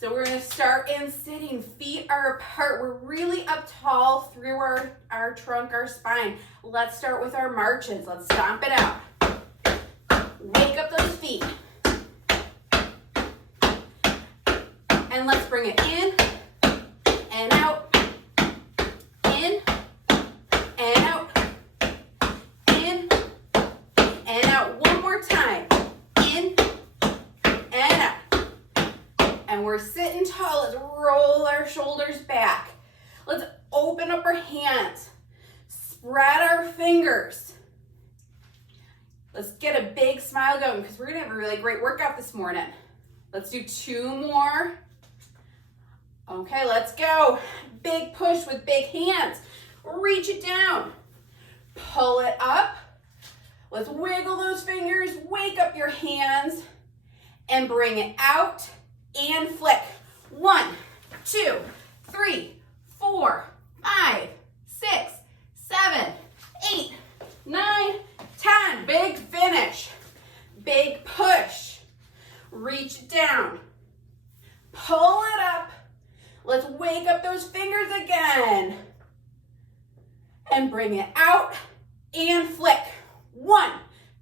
So we're gonna start in sitting. Feet are apart. We're really up tall through our trunk, our spine. Let's start with our marches. Let's stomp it out. Wake up those feet. And let's bring it in and out, in and out, in and out. One more time. In and out. And we're sitting tall. Let's roll our shoulders back. Let's open up our hands. Spread our fingers. Let's get a big smile going because we're going to have a really great workout this morning. Let's do 2 more. Okay, let's go. Big push with big hands. Reach it down. Pull it up. Let's wiggle those fingers. Wake up your hands and bring it out and flick. 1, 2, 3, 4, 5, 6, 7, 8, 9, 10. Big finish. Big push. Reach it down. Pull it up. Let's wake up those fingers again. And bring it out and flick. 1,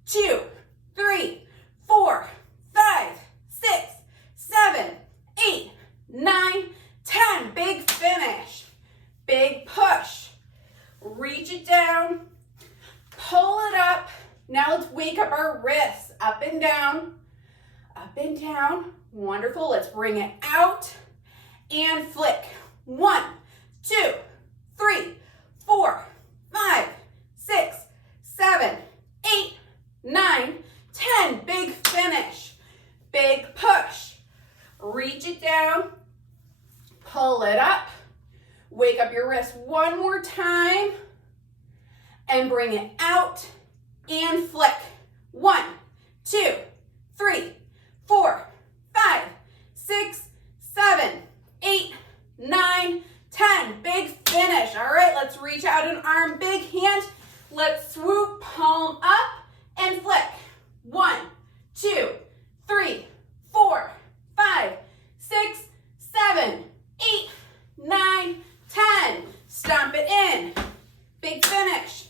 2, 3, 4, 5, 6, 7, 8, 9, 10. Big finish. Big push. Reach it down. Pull it up. Now let's wake up our wrists. Up and down. Up and down. Wonderful. Let's bring it out and flick. 1, 2, 3, 4, 5, 6, 7, 8, 9, 10. Big finish. Big push. Reach it down. Pull it up. Wake up your wrist one more time. And bring it out and flick. 1, 2, 3, 4, 5, 6, 7, 8, 9, 10. Big finish. All right, let's reach out an arm, big hand. Let's swoop, palm up and flick. 1, 2, 3, 4, 5, 6, 7, 8, 9, 10. Stomp it in. Big finish.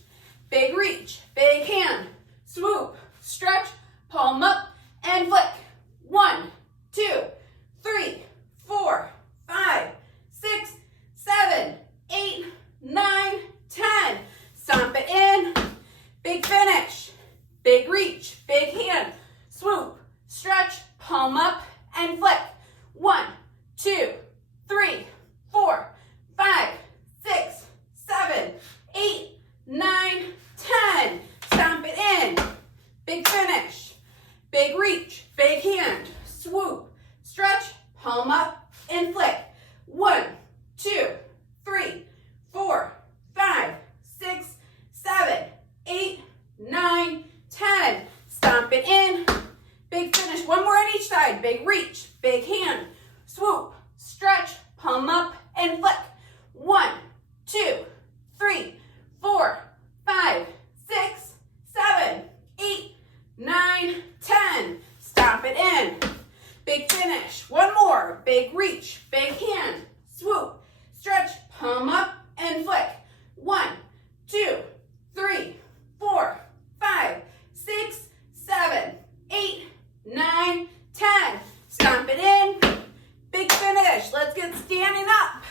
Big reach. Big hand. Swoop. Stretch. Palm up and flick. 1, 2, 3, 4, 5, 6, 7, 8, 9, 10. Stomp it in. Big finish. Big reach. Big hand. Swoop. Stretch. Palm up and flick. 1, 2, 3, 4, 5, 6, 7, 8, 9, 10. Stomp it in. Big finish. Big reach. Big hand. Swoop. Stretch. Palm up and flick. 1, 2, 3, 4, 5, 6, 7, 8, 9, 10. Stomp it in. Big finish. One more on each side. Big reach. Big hand. Swoop. Stretch. Palm up and flick. 1, 2, 3, 4, 5, 6, 7, 8, 9, 10. Stomp it in. Big finish. One more. Big reach. Big hand. Swoop. Stretch. Palm up and flick. 1, 2, 3, 4, 5, 6, 7, 8, 9, 10. Stomp it in. Big finish. Let's get standing up.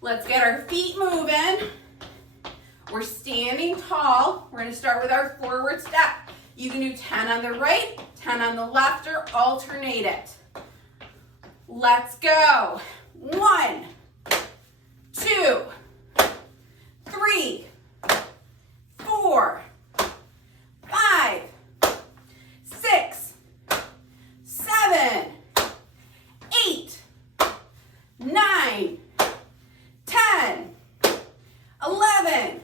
Let's get our feet moving. We're standing tall. We're going to start with our forward step. You can do 10 on the right, 10 on the left, or alternate it. Let's go. 1, 2, 3, 4, 5, 6, 7, 8, 9, 10, 11,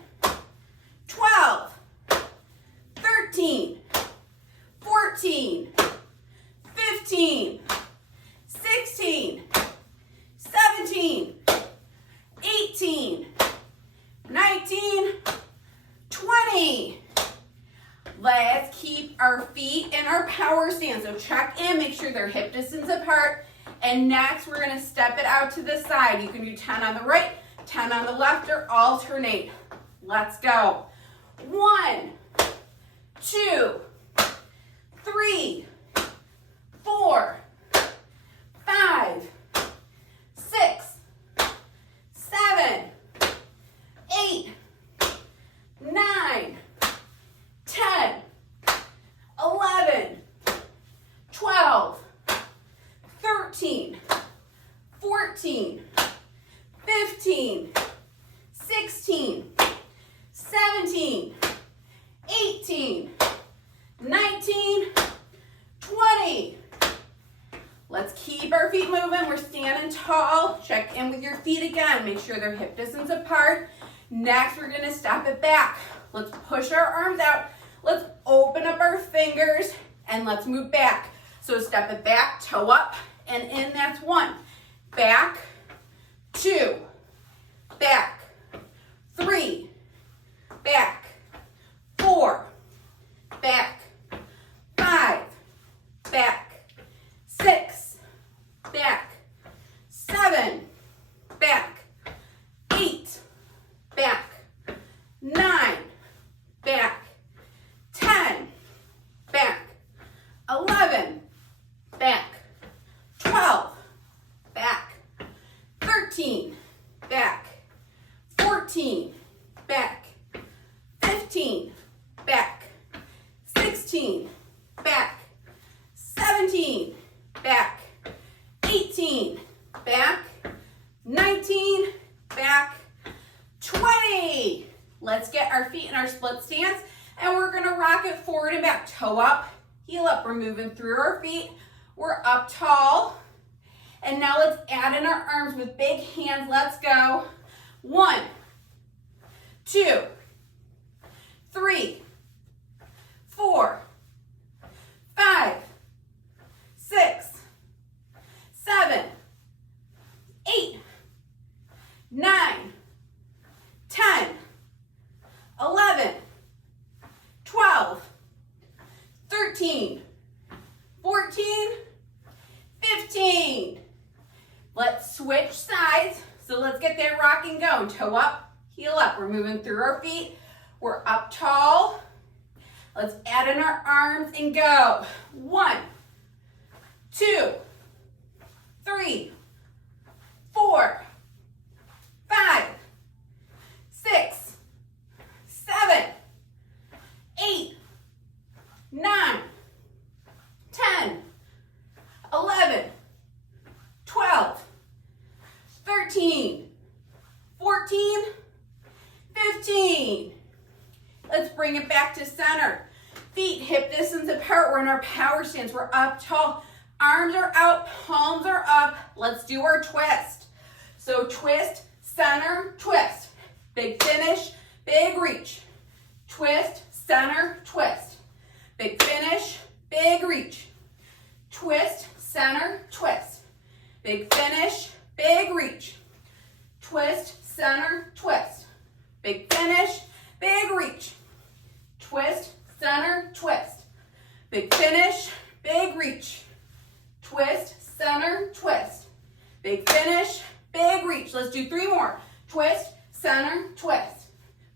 12, 13, 14, 15, 16, 17, 18, our feet in our power stance. So check in, make sure they're hip distance apart. And next, we're gonna step it out to the side. You can do 10 on the right, 10 on the left, or alternate. Let's go. 1, 2, 3, 4, 5, 6, 7, 8, 9, 10, 11, 12, 13, 14, 15, 16, 17, 18, 19, 20. Let's keep our feet moving. We're standing tall. Check in with your feet again. Make sure they're hip distance apart. Next, we're gonna step it back. Let's push our arms out. Let's open up our fingers and let's move back. So step it back, toe up and in, that's 1. Back, 2, back, 3, back, 4, back, 5, back, 6, back, 7, back, 8, back, 9, back, 10, back, 11, back, 12, back, 13, back, 14, back, 15, back, 16, back, 17, back, 18, back, 19, back, 20. Let's get our feet in our split stance and we're gonna rock it forward and back. Toe up, heel up. We're moving through our feet. We're up tall. And now let's add in our arms with big hands. Let's go. 1, 2, 3, 4, 5, 6, 7, 8, 9, 10, 11, 12, 13, 14, 15. Let's switch sides. So let's get that rock and go. Toe up, heel up. We're moving through our feet. We're up tall. Let's add in our arms and go. 1, 2, 3, 4, 5, 6, 7, 8, 9, 10, 11, 12, 13, 14, 15. Let's bring it back to center. Feet hip distance apart. We're in our power stance. We're up tall. Arms are out, palms are up. Let's do our twist. So twist, center, twist. Big finish, big reach. Twist, center, twist. Big finish, big reach. Twist, center, twist. Big finish, big reach. Twist, center, twist. Big finish, big reach. Twist, center, twist. Big finish, big reach. Twist, center, twist. Big finish, big reach. Let's do 3 more. Twist, center, twist.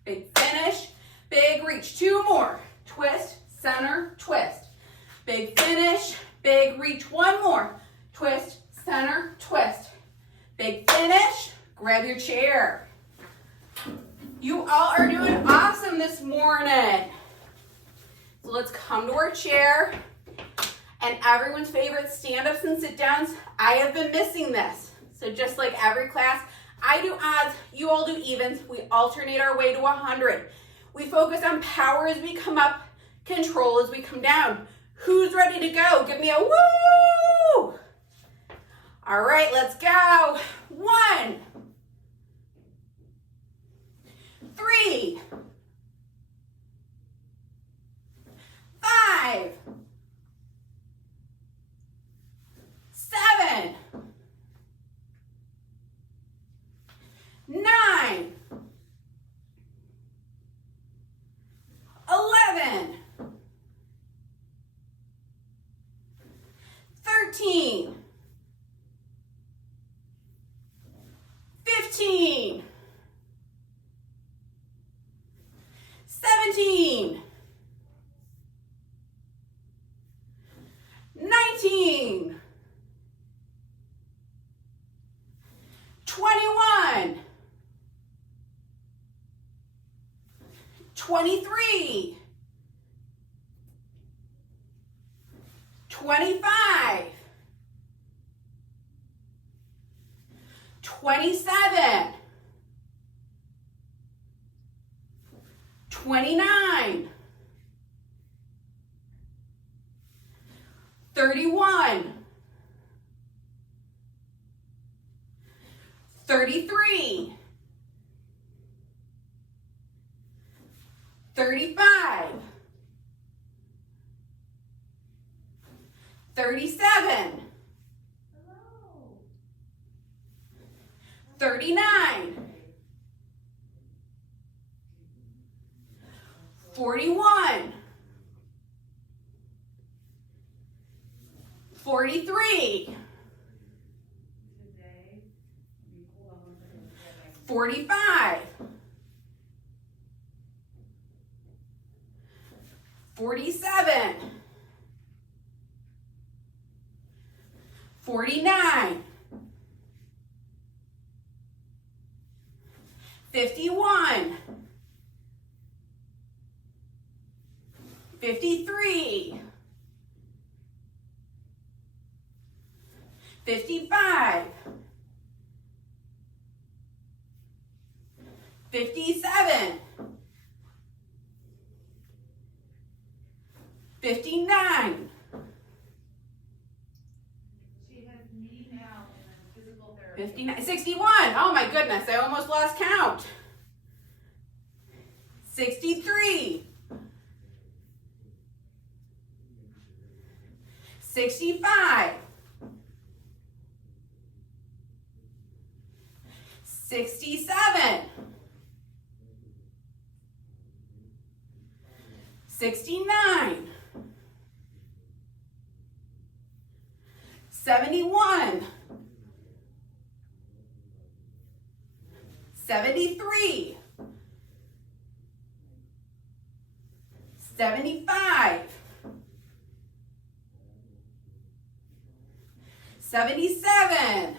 Big finish, big reach. 2 more. Twist, center, twist. Big finish, big reach. 1 more. Twist, center, twist. Big finish. Grab your chair. You all are doing awesome this morning. So let's come to our chair. And everyone's favorite stand-ups and sit-downs, I have been missing this. So just like every class, I do odds, you all do evens. We alternate our way to 100. We focus on power as we come up, control as we come down. Who's ready to go? Give me a woo! All right, let's go. 1, 3, 5, 7, 9, 11, 17, 19, 21, 23, 25, 27, 29, 31, 33, 35, 37, 39, 41, 43, 45, 47, 49, 51, 53, 55, 57, 59. She has me now in physical therapy. 59, 61. Oh my goodness, I almost lost count. 63, 65, 67, 69, 71, 73, 75, 77,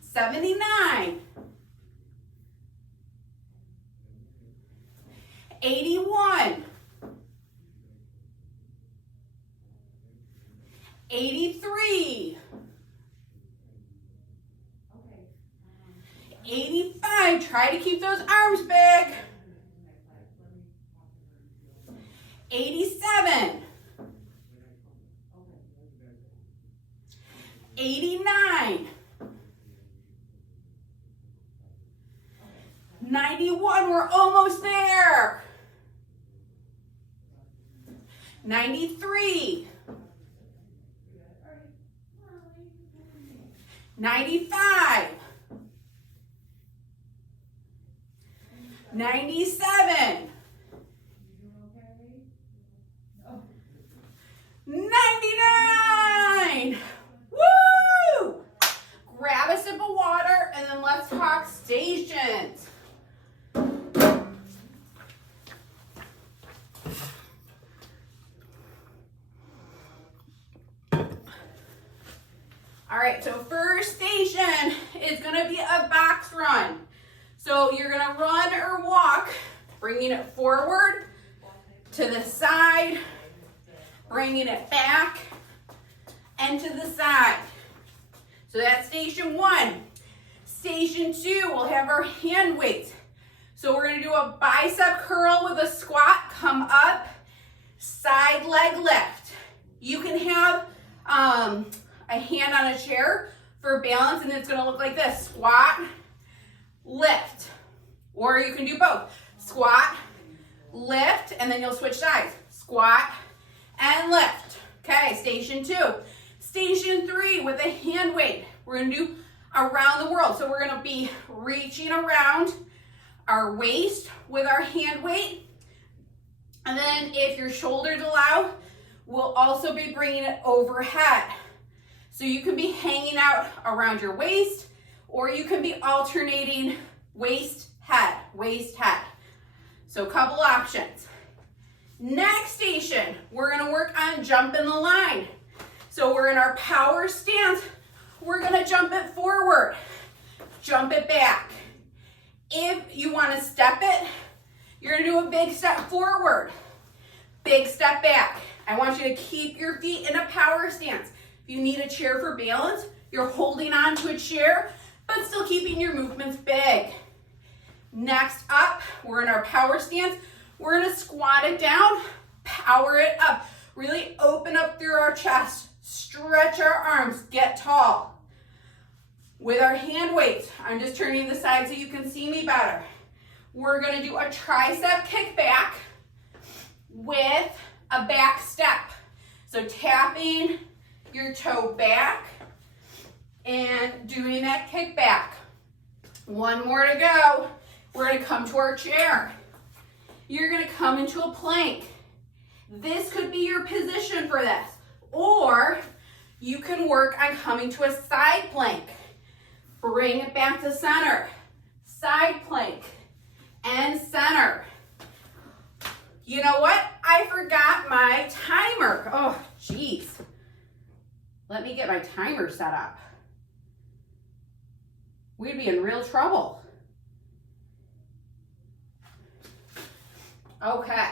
79, 81, 83, 85. Try to keep those arms big. 87, 89, 91. We're almost there. 93, 95, 97, 99. Woo! Grab a sip of water and then let's talk stations. All right, so first station is gonna be a box run. So you're gonna run or walk, bringing it forward, to the side, bringing it back, and to the side. So that's station one. Station two, we'll have our hand weights. So we're gonna do a bicep curl with a squat, come up, side leg lift. You can have a hand on a chair for balance, and it's gonna look like this: squat, lift. Or you can do both: squat, lift, and then you'll switch sides. Squat and lift. Okay, station two. Station three, with a hand weight, we're gonna do around the world. So we're gonna be reaching around our waist with our hand weight. And then if your shoulders allow, we'll also be bringing it overhead. So you can be hanging out around your waist, or you can be alternating waist, waist, head. So a couple options. Next station, we're gonna work on jumping the line. So we're in our power stance. We're gonna jump it forward, jump it back. If you wanna step it, you're gonna do a big step forward, big step back. I want you to keep your feet in a power stance. If you need a chair for balance, you're holding on to a chair, but still keeping your movements big. Next up, we're in our power stance. We're gonna squat it down, power it up. Really open up through our chest, stretch our arms, get tall. With our hand weights, I'm just turning the side so you can see me better. We're gonna do a tricep kickback with a back step. So tapping your toe back and doing that kickback. One more to go. We're gonna come to our chair. You're gonna come into a plank. This could be your position for this. Or you can work on coming to a side plank. Bring it back to center. Side plank and center. You know what? I forgot my timer. Oh, geez. Let me get my timer set up. We'd be in real trouble. Okay.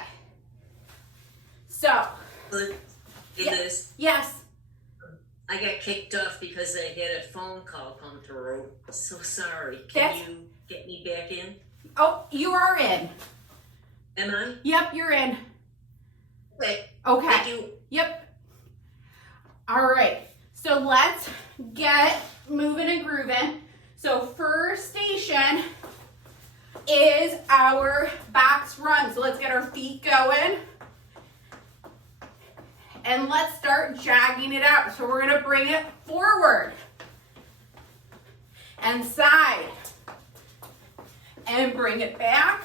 So. Hey, Liz, Yes. I got kicked off because I had a phone call come through. So sorry. Can you get me back in? Oh, you are in. Am I? Yep, you're in. Okay. Okay. Thank you. Yep. All right. So let's get moving and grooving. So first station is our box run. So let's get our feet going. And let's start jogging it out. So we're gonna bring it forward and side and bring it back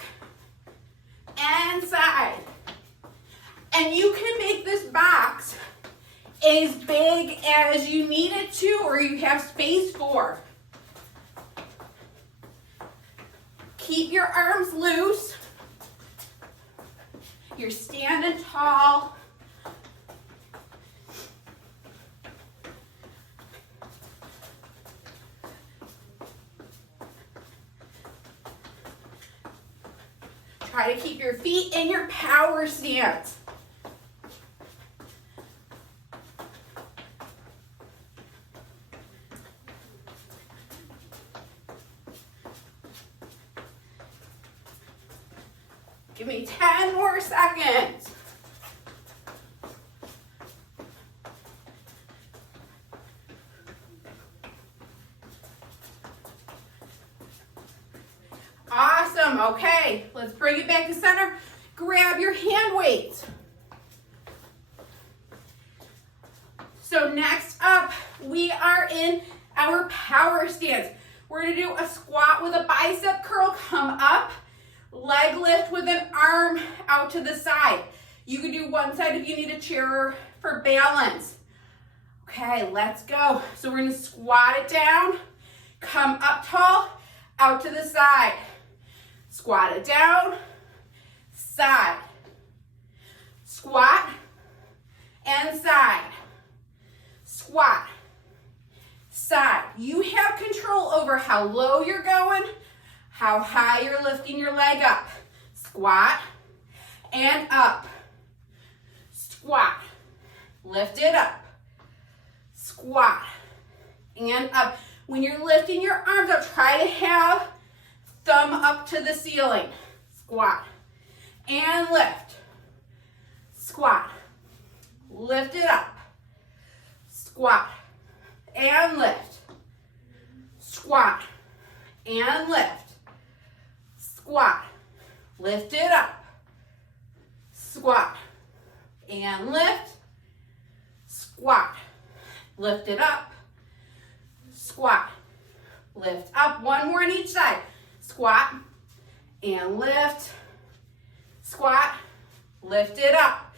and side. And you can make this box as big as you need it to or you have space for. Keep your arms loose. You're standing tall. Try to keep your feet in your power stance. Give me 10 more seconds. Awesome. Okay, let's bring it back to center. Grab your hand weights. So next up, we are in our power stance. We're gonna do a squat with a bicep curl. Come up, leg lift with an arm out to the side. You can do one side if you need a chair for balance. Okay, let's go. So we're gonna squat it down, come up tall, out to the side. Squat it down, side. Squat and side. Squat, side. You have control over how low you're going, how high you're lifting your leg up. Squat and up. Squat, lift it up. Squat and up. When you're lifting your arms up, try to have thumb up to the ceiling. Squat and lift. Squat, lift it up. Squat and lift. Squat and lift. Squat, lift it up. Squat and lift. Squat, lift it up. Squat, lift up. One more on each side. Squat and lift. Squat, lift it up.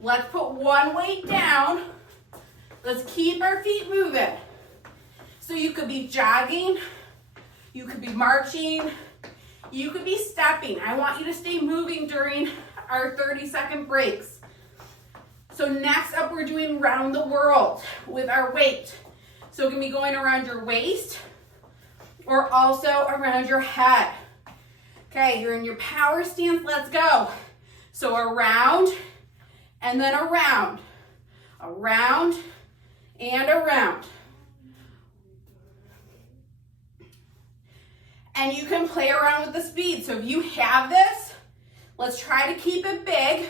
Let's put one weight down. Let's keep our feet moving. So you could be jogging, you could be marching, You could be stepping. I want you to stay moving during our 30-second breaks. So next up, we're doing round the world with our weight. So it can be going around your waist or also around your head. Okay, you're in your power stance, let's go. So around and then around, around and around. And you can play around with the speed. So if you have this, let's try to keep it big.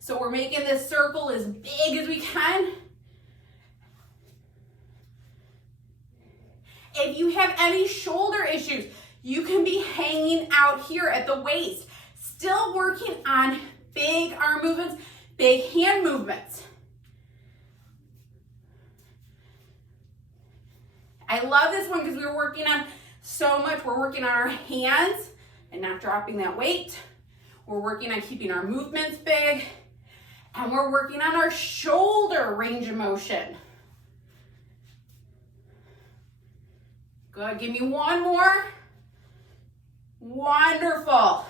So we're making this circle as big as we can. If you have any shoulder issues, you can be hanging out here at the waist, still working on big arm movements, big hand movements. I love this one because we were working on so much. We're working on our hands and not dropping that weight. We're working on keeping our movements big. And we're working on our shoulder range of motion. Good, give me one more. Wonderful. All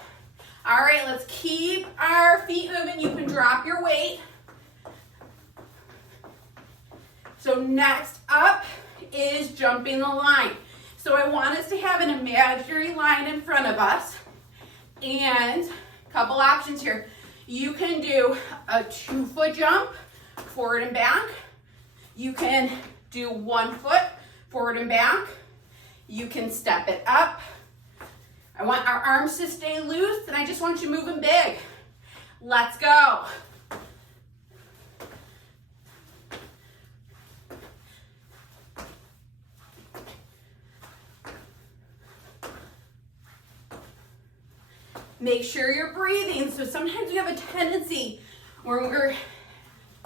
right, let's keep our feet moving. You can drop your weight. So next up is jumping the line. So I want us to have an imaginary line in front of us. And a couple options here. You can do a 2-foot jump, forward and back. You can do 1 foot, forward and back. You can step it up. I want our arms to stay loose, and I just want you moving big. Let's go. Make sure you're breathing. So sometimes we have a tendency when we're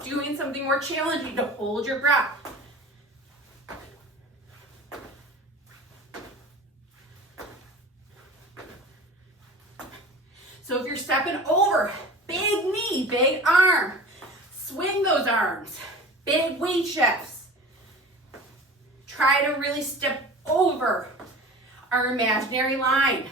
doing something more challenging to hold your breath. So if you're stepping over, big knee, big arm, swing those arms, big weight shifts. Try to really step over our imaginary line.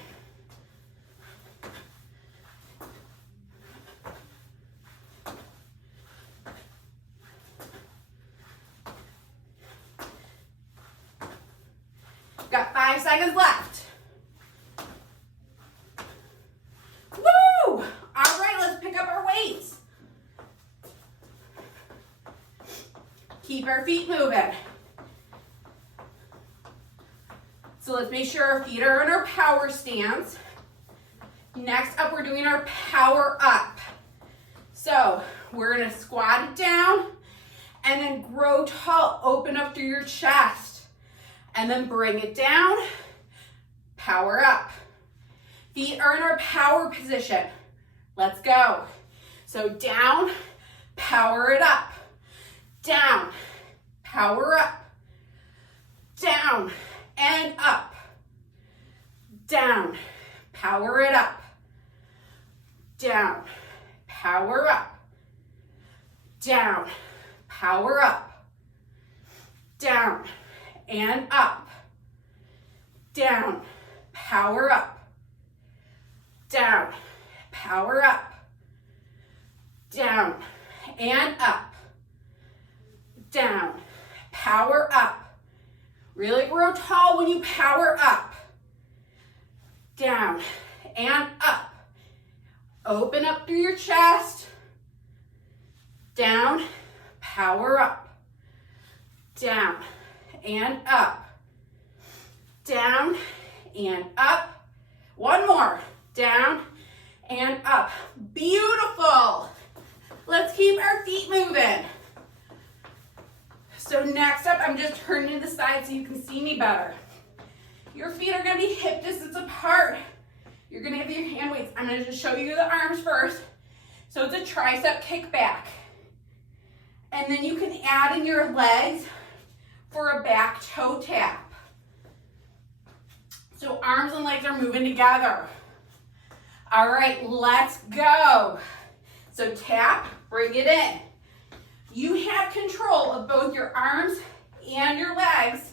Got 5 seconds left. Woo! All right, let's pick up our weights. Keep our feet moving. So let's make sure our feet are in our power stance. Next up, we're doing our power up. So we're gonna squat it down and then grow tall, open up through your chest. And then bring it down, power up. Feet are in our power position. Let's go. So down, power it up. Down, power up. Down and up. Down, power it up. Down, power up. Down, power up. Down and up. Down, power up. Down, power up. Down and up. Down, power up. Really grow tall when you power up. Down and up. Open up through your chest. Down, power up. Down and up. Down and up. One more. Down and up. Beautiful. Let's keep our feet moving. So next up, I'm just turning to the side so you can see me better. Your feet are going to be hip distance apart. You're going to have your hand weights. I'm going to just show you the arms first. So it's a tricep kickback. And then you can add in your legs for a back toe tap. So arms and legs are moving together. All right, let's go. So tap, bring it in. You have control of both your arms and your legs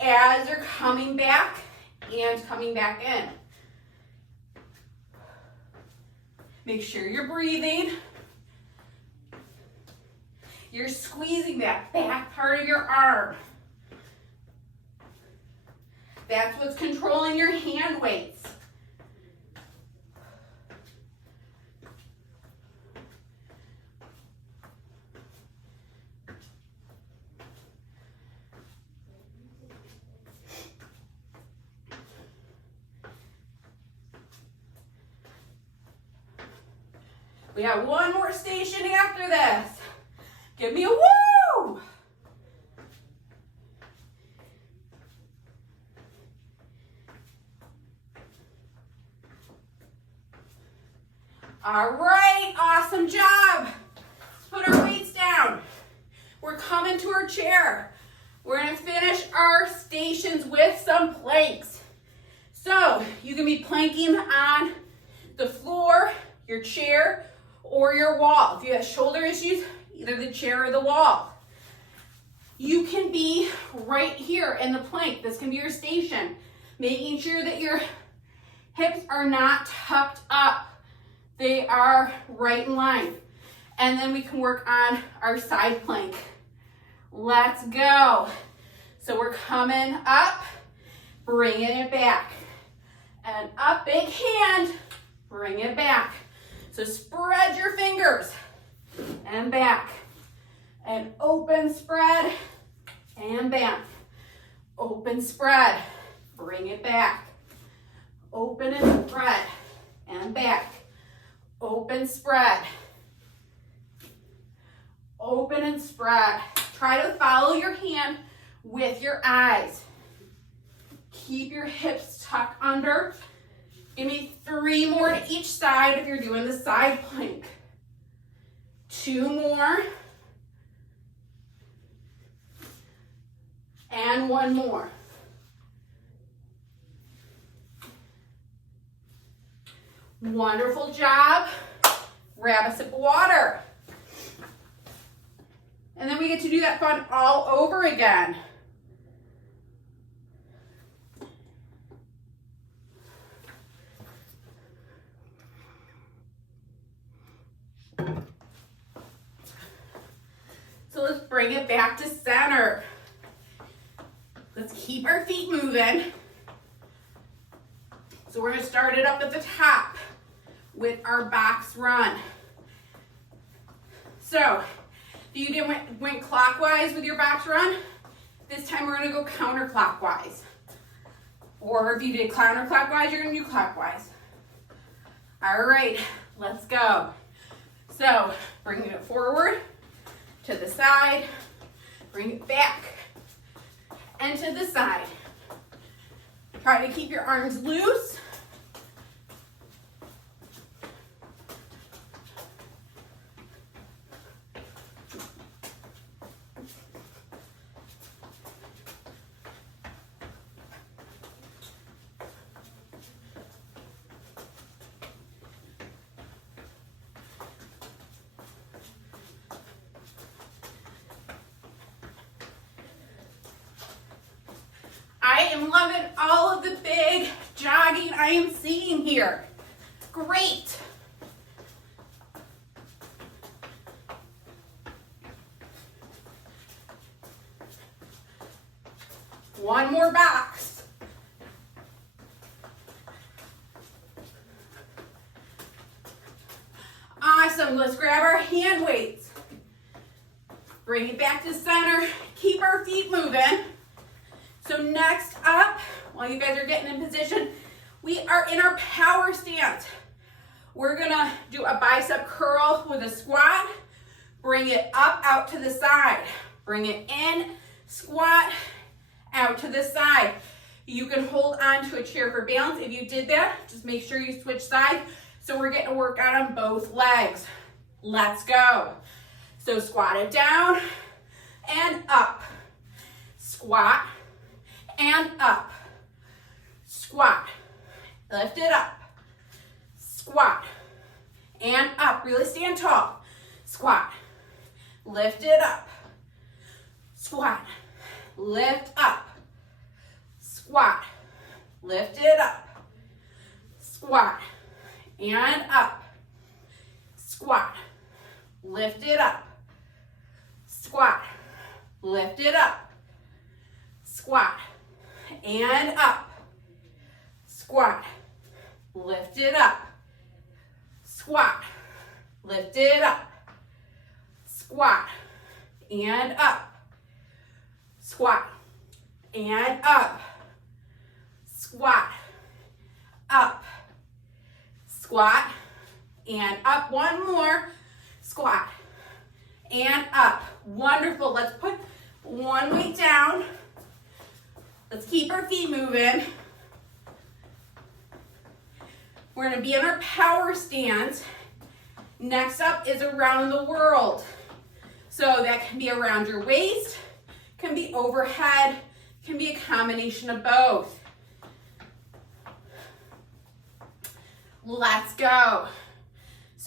as you're coming back and coming back in. Make sure you're breathing. You're squeezing that back part of your arm. That's what's controlling your hand weights. We have one more station after this. Give me a woo! All right, awesome job. Let's put our weights down. We're coming to our chair. We're gonna finish our stations with some planks. So you can be planking on the floor, your chair, or your wall. If you have shoulder issues, either the chair or the wall. You can be right here in the plank. This can be your station. Making sure that your hips are not tucked up. They are right in line. And then we can work on our side plank. Let's go. So we're coming up, bringing it back. And up, big hand, bring it back. So spread your fingers and back. And open, spread, and back. Open, spread, bring it back. Open and spread, and back. Open, spread. Open and spread. Try to follow your hand with your eyes. Keep your hips tucked under. Give me 3 more to each side if you're doing the side plank. 2 more. And 1 more. Wonderful job. Grab a sip of water. And then we get to do that fun all over again. So let's bring it back to center. Let's keep our feet moving. So we're going to start it up at the top with our box run. So if you went clockwise with your box run, this time we're going to go counterclockwise. Or if you did counterclockwise, you're going to do clockwise. All right, let's go. So bringing it forward, to the side, bring it back, and to the side. Try to keep your arms loose. I am loving all of the big jogging I am seeing here. Great. One more box. Awesome. Let's grab our hand weights. Bring it back to center. Keep our feet moving. So next up, while you guys are getting in position, we are in our power stance. We're gonna do a bicep curl with a squat. Bring it up, out to the side. Bring it in, squat, out to the side. You can hold on to a chair for balance. If you did that, just make sure you switch sides. So we're getting a workout on both legs. Let's go. So squat it down and up. Squat and up. Squat. Lift it up. Squat and up. Really stand tall. Squat. Lift it up. Squat. Lift up. Squat. Lift it up. Squat and up. squat, lift it up, squat, lift it up, squat, and up, squat, lift it up, squat, lift it up, squat, and up, squat, and up, squat, up, squat, and up. One more, squat, and up. Wonderful. Let's put one weight down. Let's keep our feet moving. We're going to be in our power stance. Next up is around the world. So that can be around your waist, can be overhead, can be a combination of both. Let's go.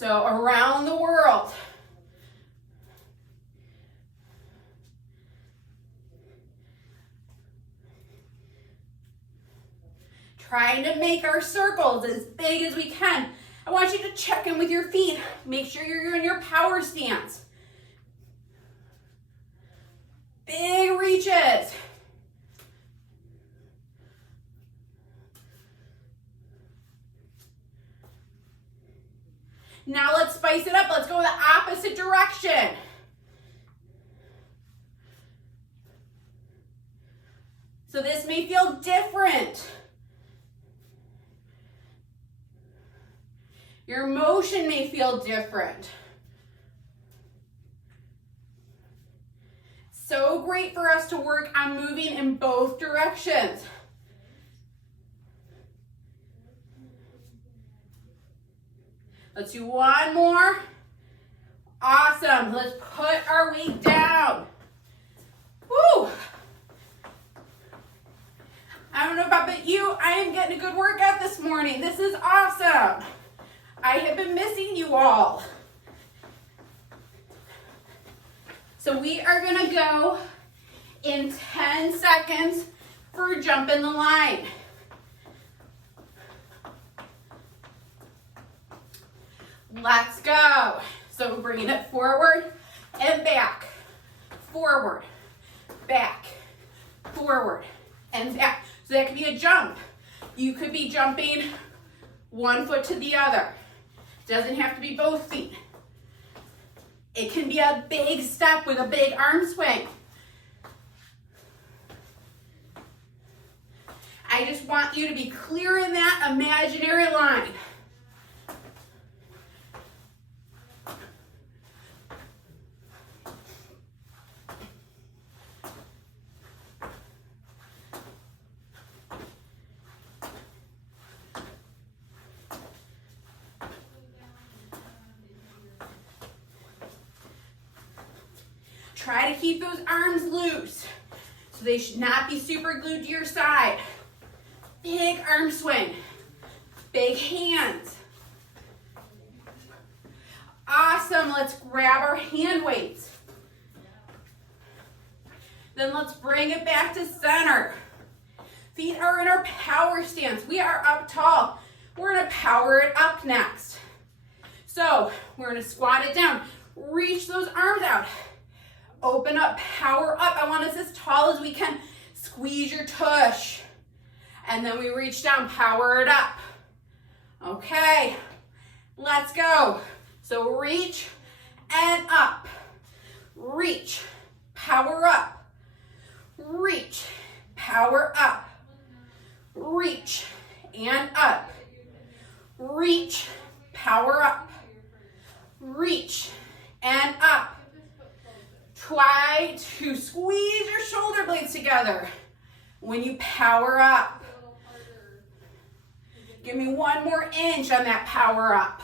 So around the world. Trying to make our circles as big as we can. I want you to check in with your feet. Make sure you're in your power stance. Big reaches. Now let's spice it up. Let's go the opposite direction. So this may feel different. Your motion may feel different. So great for us to work on moving in both directions. Let's do one more. Awesome. Let's put our weight down. Woo! I don't know about you, I am getting a good workout this morning. This is awesome. I have been missing you all. So we are gonna go in 10 seconds for jumping the line. Let's go. So we're bringing it forward and back, forward, back, forward, and back. So that could be a jump. You could be jumping one foot to the other. Doesn't have to be both feet. It can be a big step with a big arm swing. I just want you to be clear in that imaginary line. Try to keep those arms loose. So they should not be super glued to your side. Big arm swing. Big hands. Awesome. Let's grab our hand weights. Then let's bring it back to center. Feet are in our power stance. We are up tall. We're going to power it up next. So we're going to squat it down. Reach those arms out. Open up, power up. I want us as tall as we can. Squeeze your tush. And then we reach down, power it up. Okay, let's go. So reach and up. Reach, power up. Reach, power up. Reach and up. Reach, power up. Reach and up. Try to squeeze your shoulder blades together when you power up. Give me one more inch on that power up.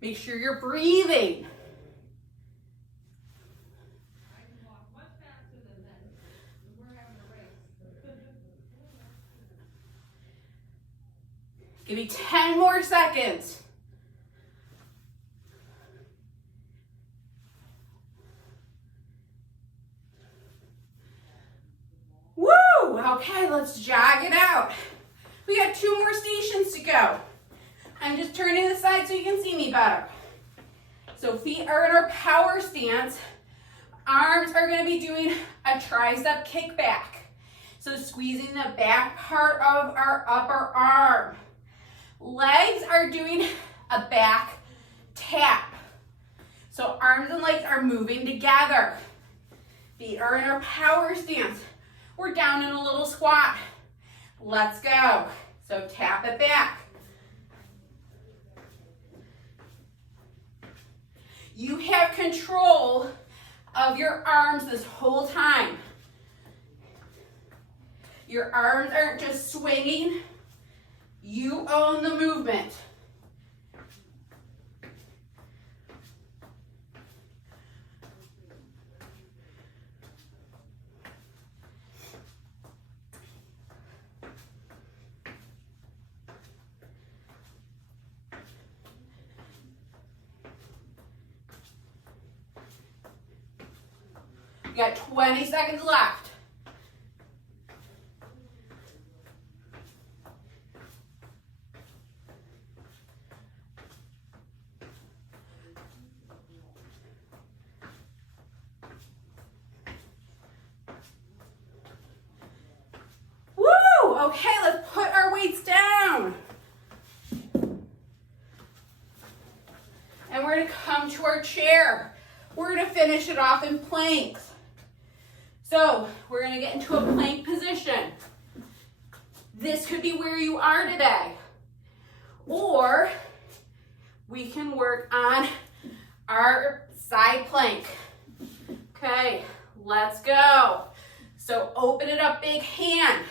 Make sure you're breathing. Give me 10 more seconds. Woo! Okay, let's jog it out. We got 2 more stations to go. I'm just turning to the side so you can see me better. So feet are in our power stance. Arms are going to be doing a tricep kickback. So squeezing the back part of our upper arm. Legs are doing a back tap. So arms and legs are moving together. Feet are in our power stance. We're down in a little squat. Let's go. So tap it back. You have control of your arms this whole time. Your arms aren't just swinging. You own the movement. You got 20 seconds left. Woo! Okay, let's put our weights down. And we're going to come to our chair. We're going to finish it off in planks. So we're going to get into a plank position. This could be where you are today. Or we can work on our side plank. Okay, let's go. So open it up, big hand.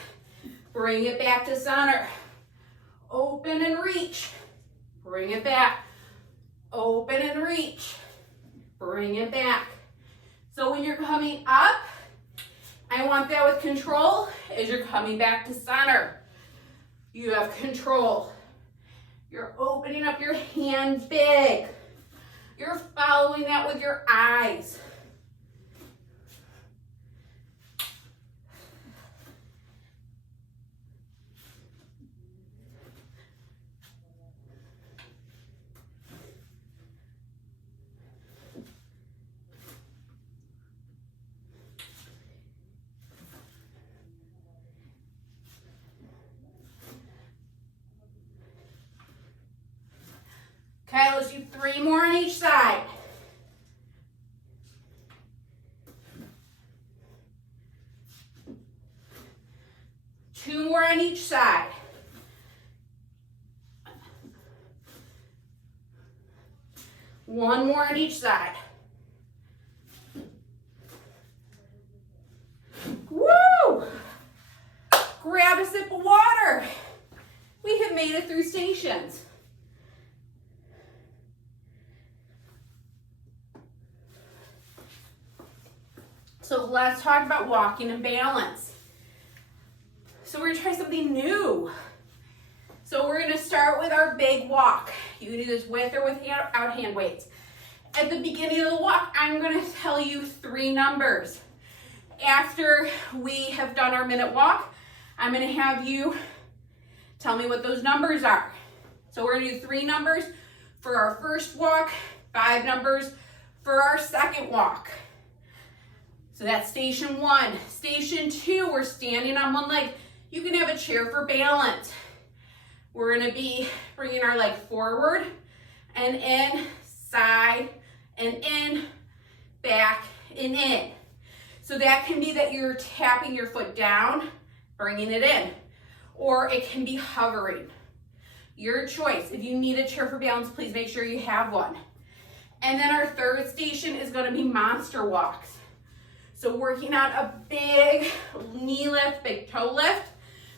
Bring it back to center. Open and reach. Bring it back. Open and reach. Bring it back. So when you're coming up, I want that with control as you're coming back to center. You have control. You're opening up your hand big. You're following that with your eyes. Okay, let's do 3 more on each side. Two more on each side. One more on each side. Woo! Grab a sip of water. We have made it through stations. So let's talk about walking and balance. So we're gonna try something new. So we're gonna start with our big walk. You can do this with or without hand weights. At the beginning of the walk, I'm gonna tell you 3 numbers. After we have done our minute walk, I'm gonna have you tell me what those numbers are. So we're gonna do 3 numbers for our first walk, 5 numbers for our second walk. So that's station 1. Station 2, we're standing on one leg. You can have a chair for balance. We're gonna be bringing our leg forward and in, side and in, back and in. So that can be that you're tapping your foot down, bringing it in, or it can be hovering. Your choice. If you need a chair for balance, please make sure you have one. And then our third station is gonna be monster walks. So working on a big knee lift, big toe lift,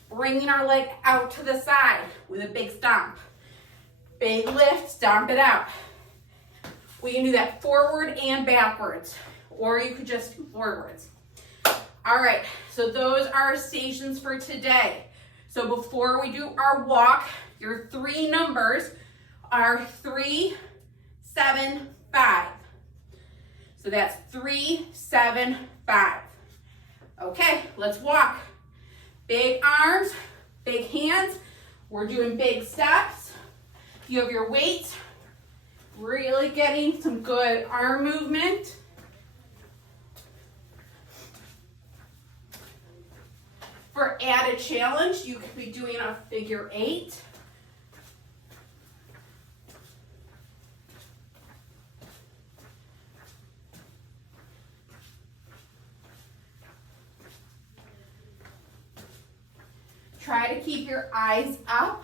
bringing our leg out to the side with a big stomp. Big lift, stomp it out. We can do that forward and backwards, or you could just do forwards. All right, so those are our stations for today. So before we do our walk, your 3 numbers are 3, 7, 5. So that's 3, 7, 5. Okay, let's walk. Big arms, big hands. We're doing big steps. You have your weights, really getting some good arm movement. For added challenge, you could be doing a figure 8. Try to keep your eyes up.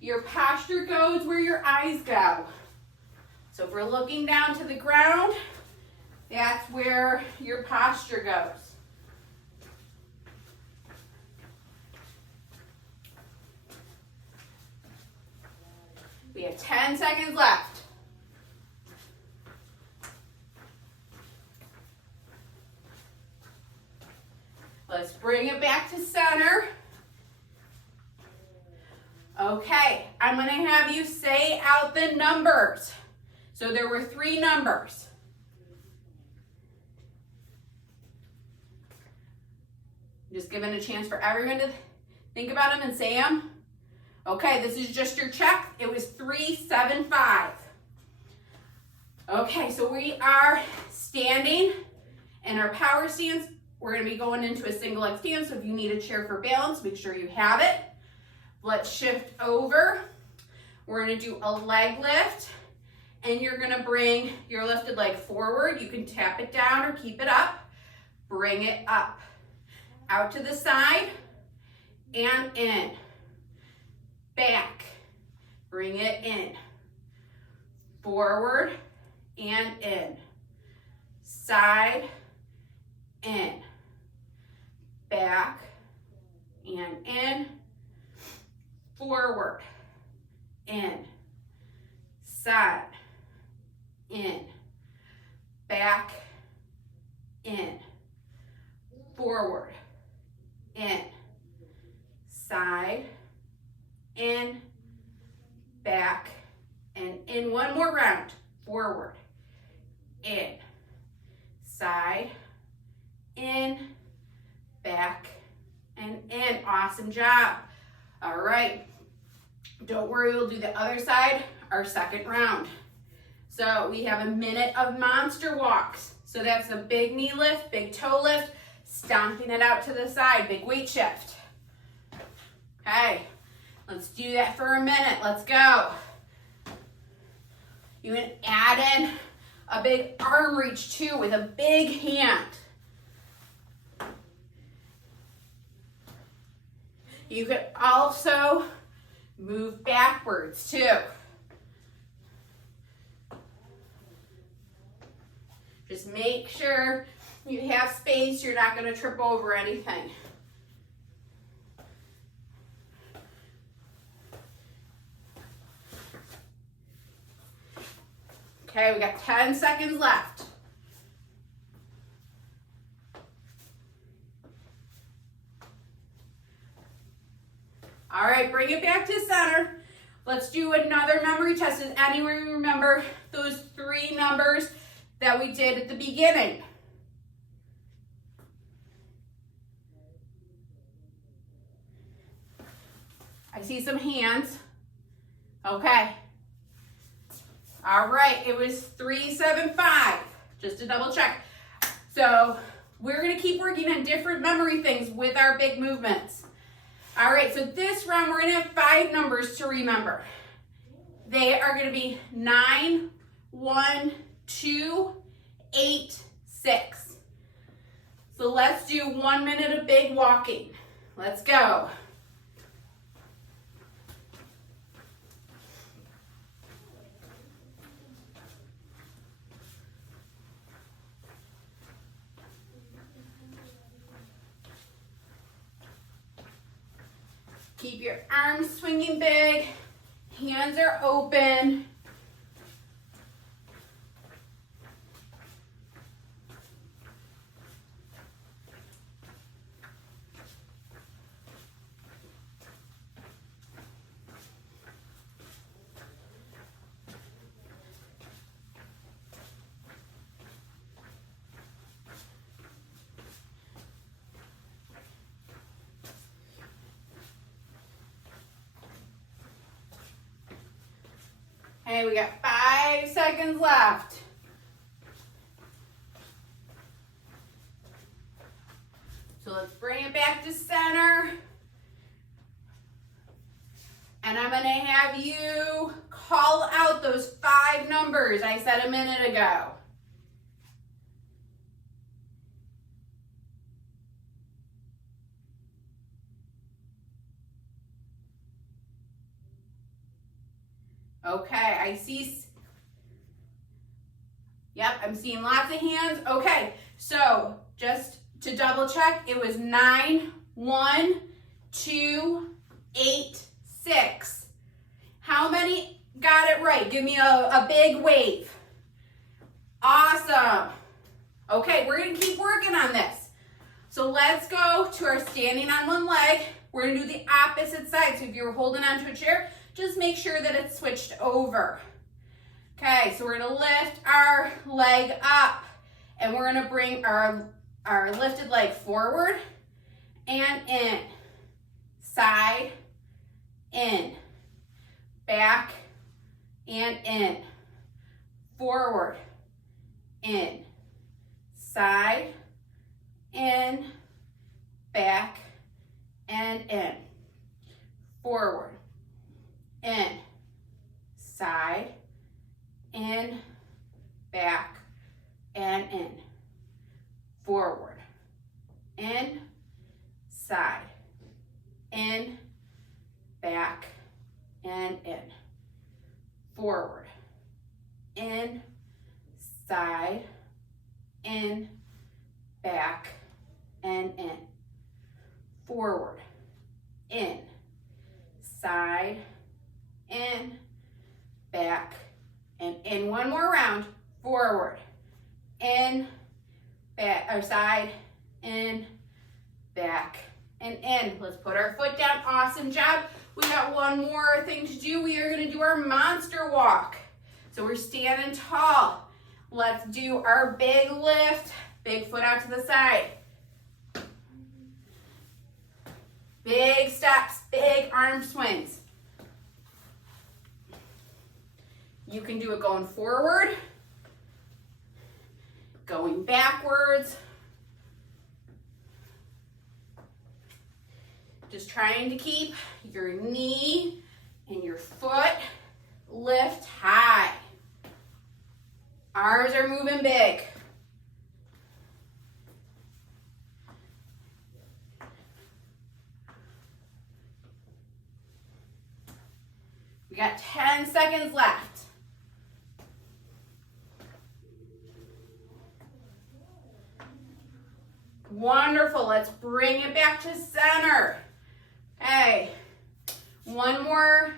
Your posture goes where your eyes go. So if we're looking down to the ground, that's where your posture goes. We have 10 seconds left. Let's bring it back to center. Okay, I'm going to have you say out the numbers. So there were 3 numbers. Just giving a chance for everyone to think about them and say them. Okay, this is just your check. It was 3, 7, 5. Okay, so we are standing in our power stance. We're going to be going into a single leg stance. So if you need a chair for balance, make sure you have it. Let's shift over. We're going to do a leg lift. And you're going to bring your lifted leg forward. You can tap it down or keep it up. Bring it up. Out to the side and in. Back, bring it in, forward and in, side, in, back and in, forward, in, side, in, back, in, forward, in, side, in, back, and in. One more round. Forward, in, side, in, back, and in. Awesome job. All right. Don't worry, we'll do the other side, our second round. So we have a minute of monster walks. So that's a big knee lift, big toe lift, stomping it out to the side, big weight shift. Okay. Let's do that for a minute. Let's go. You can add in a big arm reach too with a big hand. You could also move backwards too. Just make sure you have space. You're not going to trip over anything. Okay, we got 10 seconds left. All right, bring it back to center. Let's do another memory test. Does anyone remember those 3 numbers that we did at the beginning? I see some hands. Okay. All right, it was 3, 7, 5, just to double check. So we're gonna keep working on different memory things with our big movements. All right, so this round we're gonna have 5 numbers to remember. They are gonna be 9, 1, 2, 8, 6. So let's do 1 minute of big walking. Let's go. Keep your arms swinging big, hands are open. Hey, we got 5 seconds left. So let's bring it back to center. And I'm gonna have you call out those 5 numbers I said a minute ago. Okay, I see. Yep, I'm seeing lots of hands. Okay, so just to double check, it was 9, 1, 2, 8, 6. How many got it right? Give me a big wave. Awesome. Okay, we're gonna keep working on this. So let's go to our standing on one leg. We're gonna do the opposite side. So if you're holding onto a chair, just make sure that it's switched over. Okay, so we're gonna lift our leg up and we're gonna bring our lifted leg forward and in, side, in, back and in, forward, in, side, in, back and in, forward, in, side, in, back, and in, forward, in, side, in, back, and in, forward, in, side, in, back, and in, forward, in, side, in, back, and in. One more round. Forward, in, back, or side, in, back, and in. Let's put our foot down. Awesome job. We got one more thing to do. We are going to do our monster walk. So we're standing tall. Let's do our big lift. Big foot out to the side. Big steps, big arm swings. You can do it going forward, going backwards. Just trying to keep your knee and your foot lift high. Arms are moving big. We got 10 seconds left. Wonderful. Let's bring it back to center. Okay. One more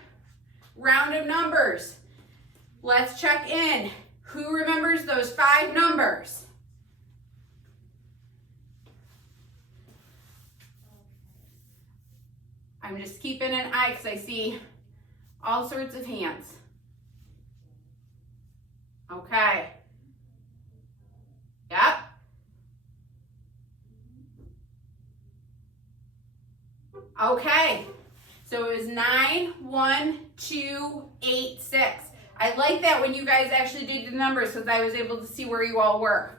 round of numbers. Let's check in. Who remembers those 5 numbers? I'm just keeping an eye because I see all sorts of hands. Okay. Yep. Okay. So it was 9, 1, 2, 8, 6. I like that when you guys actually did the numbers because I was able to see where you all were.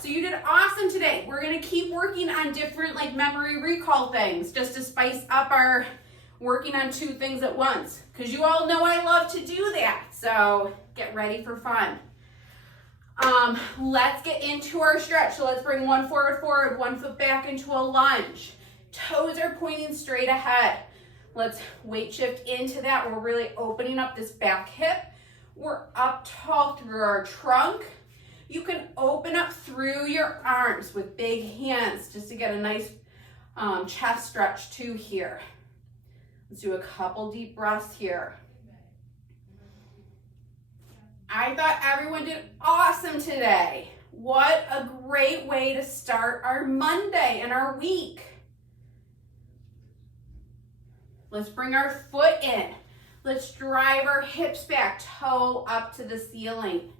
So you did awesome today. We're going to keep working on different like memory recall things just to spice up our working on 2 things at once. Because you all know I love to do that. So get ready for fun. Let's get into our stretch. So let's bring one forward, one foot back into a lunge. Toes are pointing straight ahead. Let's weight shift into that. We're really opening up this back hip. We're up tall through our trunk. You can open up through your arms with big hands just to get a nice chest stretch too here. Let's do a couple deep breaths here. I thought everyone did awesome today. What a great way to start our Monday and our week. Let's bring our foot in. Let's drive our hips back, toe up to the ceiling.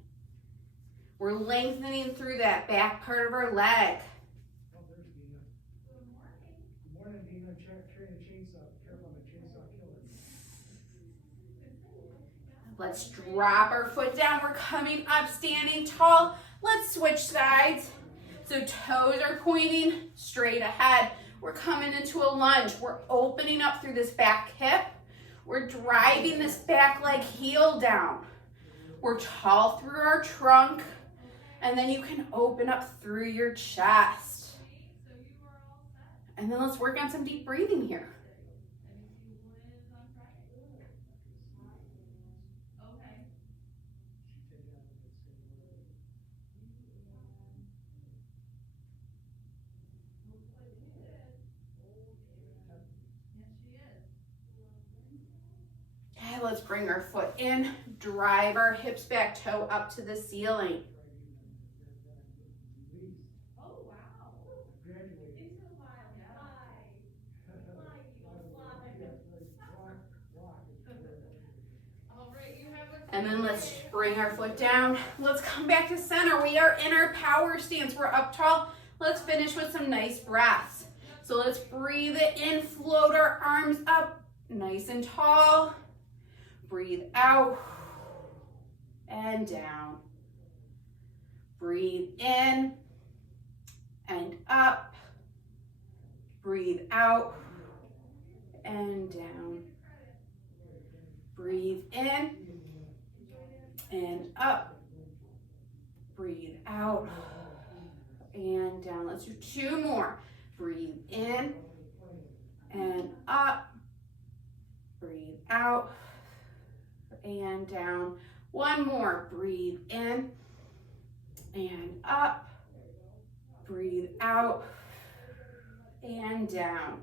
We're lengthening through that back part of our leg. Oh, there's Dina. Good morning. Good morning, Dina. Carrying a chainsaw. Careful on the chainsaw killer. Let's drop our foot down. We're coming up, standing tall. Let's switch sides. So toes are pointing straight ahead. We're coming into a lunge. We're opening up through this back hip. We're driving this back leg heel down. We're tall through our trunk, and then you can open up through your chest. And then let's work on some deep breathing here. Okay, let's bring our foot in, drive our hips back, toe up to the ceiling. Oh, wow. Into the wild. All right, you have a And then let's bring our foot down. Let's come back to center. We are in our power stance. We're up tall. Let's finish with some nice breaths. So let's breathe it in, float our arms up, nice and tall. Breathe out and down. Breathe in and up. Breathe out and down. Breathe in and up. Breathe out and down. Let's do 2 more. Breathe in and up. Breathe out and down. 1 more. Breathe in and up. Breathe out and down.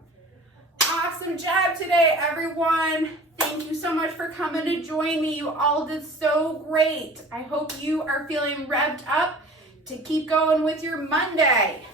Awesome job today, everyone. Thank you so much for coming to join me. You all did so great. I hope you are feeling revved up to keep going with your Monday.